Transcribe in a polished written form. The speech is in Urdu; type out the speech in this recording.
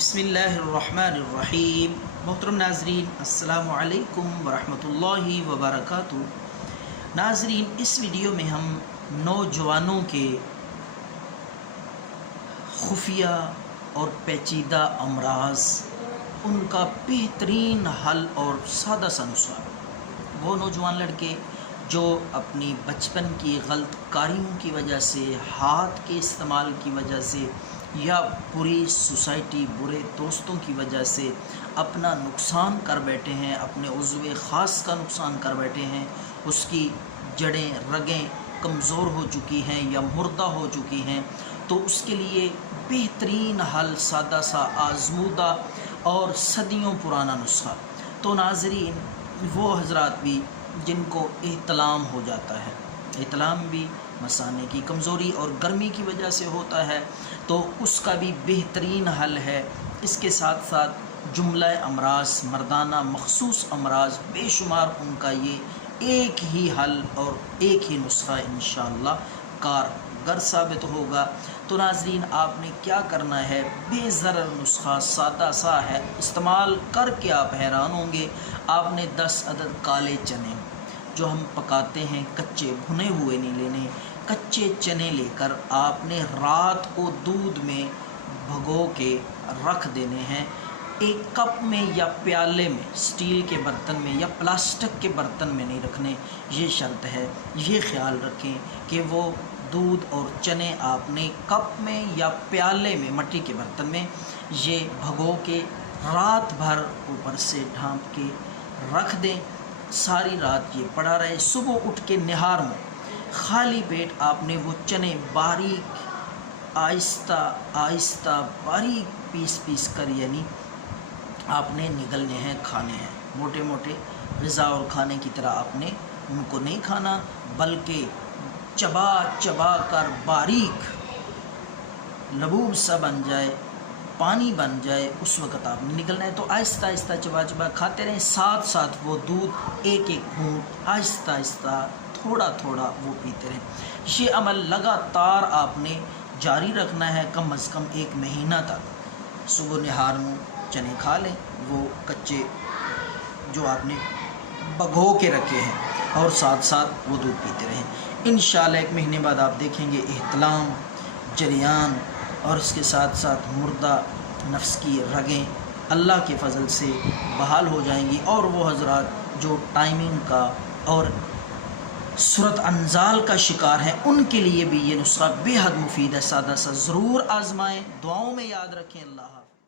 بسم اللہ الرحمن الرحیم۔ محترم ناظرین، السلام علیکم ورحمۃ اللہ وبرکاتہ۔ ناظرین، اس ویڈیو میں ہم نوجوانوں کے خفیہ اور پیچیدہ امراض، ان کا بہترین حل اور سادہ سا نسخہ، وہ نوجوان لڑکے جو اپنی بچپن کی غلط کاریوں کی وجہ سے، ہاتھ کے استعمال کی وجہ سے یا بری سوسائٹی، برے دوستوں کی وجہ سے اپنا نقصان کر بیٹھے ہیں، اپنے عضو خاص کا نقصان کر بیٹھے ہیں، اس کی جڑیں رگیں کمزور ہو چکی ہیں یا مردہ ہو چکی ہیں، تو اس کے لیے بہترین حل، سادہ سا آزمودہ اور صدیوں پرانا نسخہ۔ تو ناظرین، وہ حضرات بھی جن کو احتلام ہو جاتا ہے، احتلام بھی مثانے کی کمزوری اور گرمی کی وجہ سے ہوتا ہے، تو اس کا بھی بہترین حل ہے۔ اس کے ساتھ ساتھ جملہ امراض، مردانہ مخصوص امراض بے شمار، ان کا یہ ایک ہی حل اور ایک ہی نسخہ انشاءاللہ کارگر ثابت ہوگا۔ تو ناظرین، آپ نے کیا کرنا ہے، بے ضرر نسخہ سادہ سا ہے، استعمال کر کے آپ حیران ہوں گے۔ آپ نے 10 عدد کالے چنے جو ہم پکاتے ہیں، کچے بھنے ہوئے نہیں لینے، کچے چنے لے کر آپ نے رات کو دودھ میں بھگو کے رکھ دینے ہیں۔ ایک کپ میں یا پیالے میں، سٹیل کے برتن میں یا پلاسٹک کے برتن میں نہیں رکھنے، یہ شرط ہے۔ یہ خیال رکھیں کہ وہ دودھ اور چنے آپ نے کپ میں یا پیالے میں، مٹی کے برتن میں، یہ بھگو کے رات بھر اوپر سے ڈھانپ کے رکھ دیں۔ ساری رات یہ پڑا رہے، صبح اٹھ کے نہار میں خالی پیٹ آپ نے وہ چنے باریک، آہستہ آہستہ باریک پیس کر، یعنی آپ نے نگلنے ہیں، کھانے ہیں۔ موٹے موٹے غذا اور کھانے کی طرح آپ نے ان کو نہیں کھانا، بلکہ چبا چبا کر باریک لبوب سا بن جائے، پانی بن جائے، اس وقت آپ نے نگلنا ہے۔ تو آہستہ آہستہ چبا چبا کھاتے رہیں، ساتھ ساتھ وہ دودھ ایک ایک گھونٹ آہستہ آہستہ تھوڑا تھوڑا وہ پیتے رہیں۔ یہ عمل لگاتار آپ نے جاری رکھنا ہے، کم از کم 1 مہینہ تک۔ صبح نہار میں چنے کھا لیں، وہ کچے جو آپ نے بھگو کے رکھے ہیں، اور ساتھ ساتھ وہ دودھ پیتے رہیں۔ انشاءاللہ 1 مہینے بعد آپ دیکھیں گے احتلام، جریان اور اس کے ساتھ ساتھ مردہ نفس کی رگیں اللہ کے فضل سے بحال ہو جائیں گی۔ اور وہ حضرات جو ٹائمنگ کا اور صورت انزال کا شکار ہیں، ان کے لیے بھی یہ نسخہ بے حد مفید ہے، سادہ سا ضرور آزمائیں، دعاؤں میں یاد رکھیں۔ اللہ حافظ۔